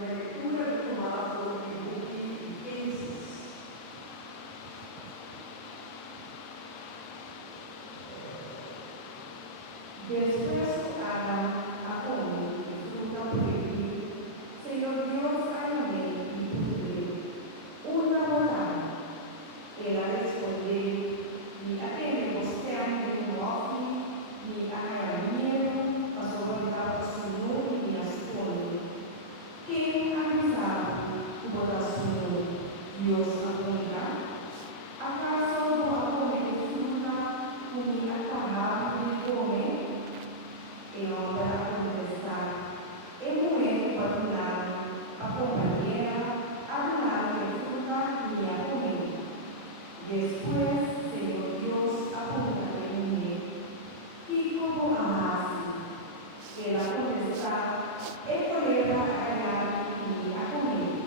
una lectura tomada por el libro de Filipenses. Después Adán a comer el fruto prohibido, Señor Dios, hágame y una morada. Ela respondeu, ni atendemos sempre no offre, ni a dinheiro, mas o voltar ao Senhor e me responde. Quem avisado o do Senhor, Deus apontará? Acaso não há comer fruta, como acabar de comer? E ela contestar, é mulher para um lado, a companheira, a um lado de fruta e a comer. Después, Señor Dios, apúntate en mí, y como amaste, que la potestad es poder a callar y a comer.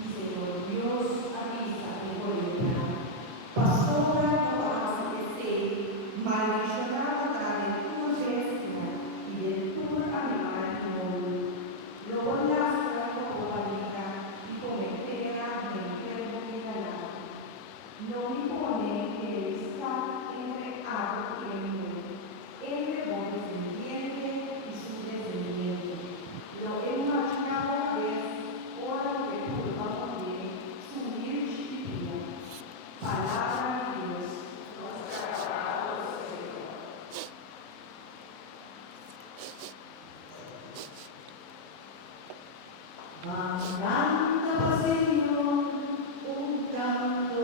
Y Señor Dios, avisa en Bolivia, pastora no hace que maldicionada de tu bestia y de tu animal inmundo. Lo lastra como palita y cometera en el enfermo y galán. No mi pone que está entre agua y el mundo, entre vos descendiente y su descendiente. Lo he imaginado una vez, ahora que tú vas a ver su virginidad. Palabra de Dios. Nos alabamos, Señor. Canta, Señor, un canto